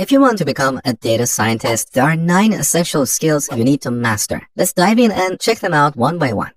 If you want to become a data scientist, there are 9 essential skills you need to master. Let's dive in and check them out one by one.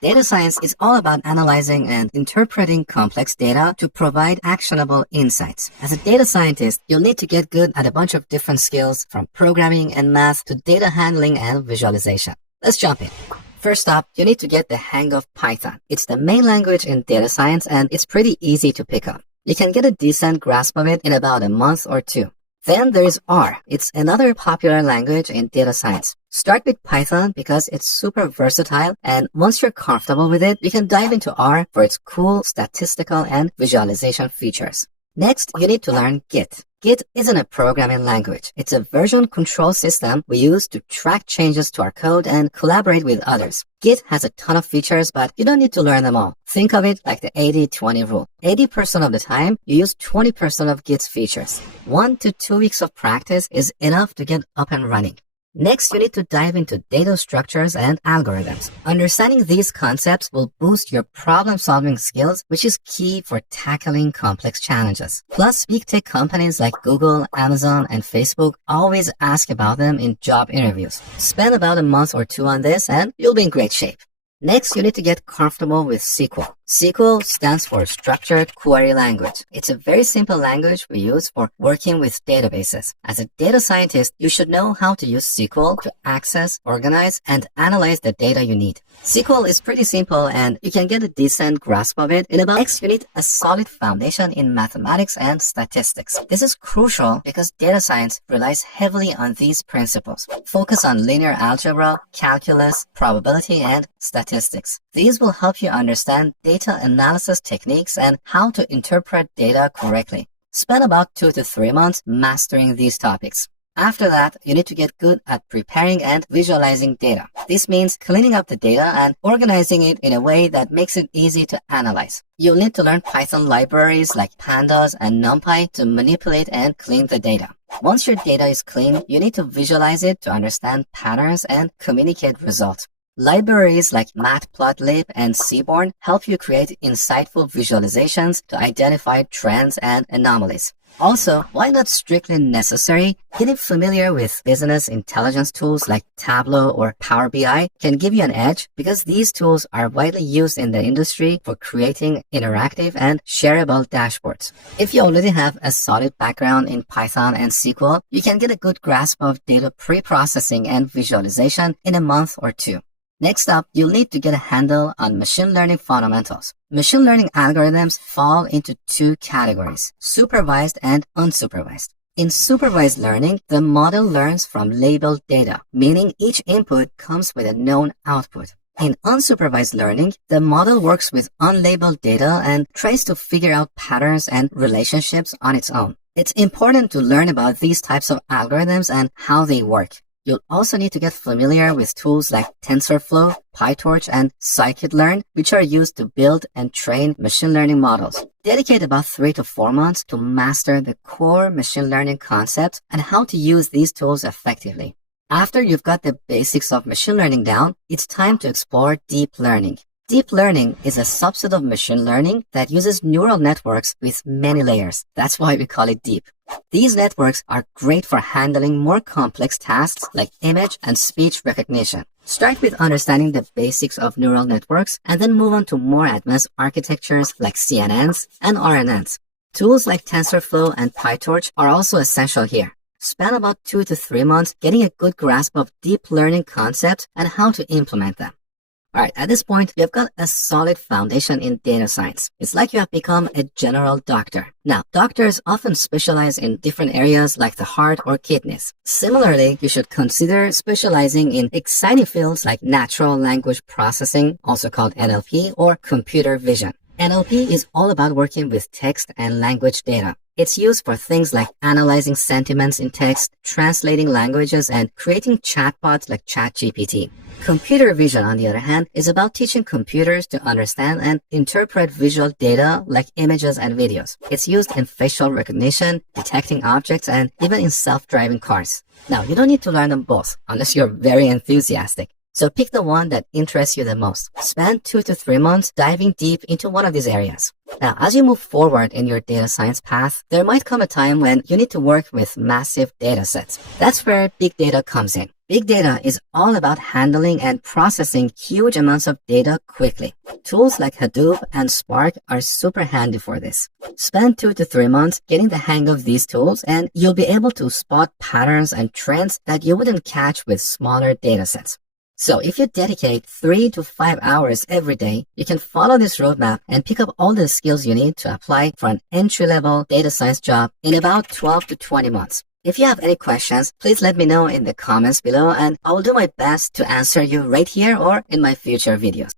Data science is all about analyzing and interpreting complex data to provide actionable insights. As a data scientist, you'll need to get good at a bunch of different skills, from programming and math to data handling and visualization. Let's jump in. First up, you need to get the hang of Python. It's the main language in data science and it's pretty easy to pick up. You can get a decent grasp of it in about a month or 2. Then there is R. It's another popular language in data science. Start with Python because it's super versatile, and once you're comfortable with it, you can dive into R for its cool statistical and visualization features. Next, you need to learn Git. Git isn't a programming language. It's a version control system we use to track changes to our code and collaborate with others. Git has a ton of features, but you don't need to learn them all. Think of it like the 80-20 rule. 80% of the time, you use 20% of Git's features. 1 to 2 weeks of practice is enough to get up and running. Next, you need to dive into data structures and algorithms. Understanding these concepts will boost your problem-solving skills, which is key for tackling complex challenges. Plus, big tech companies like Google, Amazon, and Facebook always ask about them in job interviews. Spend about a month or 2 on this and you'll be in great shape. Next, you need to get comfortable with SQL. SQL stands for Structured Query Language. It's a very simple language we use for working with databases. As a data scientist, you should know how to use SQL to access, organize, and analyze the data you need. SQL is pretty simple and you can get a decent grasp of it in about. Next, you need a solid foundation in mathematics and statistics. This is crucial because data science relies heavily on these principles. Focus on linear algebra, calculus, probability, and statistics. These will help you understand data analysis techniques and how to interpret data correctly. Spend about 2 to 3 months mastering these topics. After that, you need to get good at preparing and visualizing data. This means cleaning up the data and organizing it in a way that makes it easy to analyze. You'll need to learn Python libraries like pandas and NumPy to manipulate and clean the data. Once your data is clean, you need to visualize it to understand patterns and communicate results. Libraries like Matplotlib and Seaborn help you create insightful visualizations to identify trends and anomalies. Also, while not strictly necessary, getting familiar with business intelligence tools like Tableau or Power BI can give you an edge because these tools are widely used in the industry for creating interactive and shareable dashboards. If you already have a solid background in Python and SQL, you can get a good grasp of data pre-processing and visualization in a month or 2. Next up, you'll need to get a handle on machine learning fundamentals. Machine learning algorithms fall into 2 categories, supervised and unsupervised. In supervised learning, the model learns from labeled data, meaning each input comes with a known output. In unsupervised learning, the model works with unlabeled data and tries to figure out patterns and relationships on its own. It's important to learn about these types of algorithms and how they work. You'll also need to get familiar with tools like TensorFlow, PyTorch, and scikit-learn, which are used to build and train machine learning models. Dedicate about 3 to 4 months to master the core machine learning concepts and how to use these tools effectively. After you've got the basics of machine learning down, it's time to explore deep learning. Deep learning is a subset of machine learning that uses neural networks with many layers. That's why we call it deep. These networks are great for handling more complex tasks like image and speech recognition. Start with understanding the basics of neural networks and then move on to more advanced architectures like CNNs and RNNs. Tools like TensorFlow and PyTorch are also essential here. Spend about 2 to 3 months getting a good grasp of deep learning concepts and how to implement them. Alright, at this point, you've got a solid foundation in data science. It's like you have become a general doctor. Now, doctors often specialize in different areas like the heart or kidneys. Similarly, you should consider specializing in exciting fields like natural language processing, also called NLP, or computer vision. NLP is all about working with text and language data. It's used for things like analyzing sentiments in text, translating languages, and creating chatbots like ChatGPT. Computer vision, on the other hand, is about teaching computers to understand and interpret visual data like images and videos. It's used in facial recognition, detecting objects, and even in self-driving cars. Now, you don't need to learn them both unless you're very enthusiastic. So pick the one that interests you the most. Spend 2 to 3 months diving deep into one of these areas. Now, as you move forward in your data science path, there might come a time when you need to work with massive data sets. That's where big data comes in. Big data is all about handling and processing huge amounts of data quickly. Tools like Hadoop and Spark are super handy for this. Spend 2 to 3 months getting the hang of these tools, and you'll be able to spot patterns and trends that you wouldn't catch with smaller data sets. So if you dedicate 3 to 5 hours every day, you can follow this roadmap and pick up all the skills you need to apply for an entry-level data science job in about 12 to 20 months. If you have any questions, please let me know in the comments below, and I will do my best to answer you right here or in my future videos.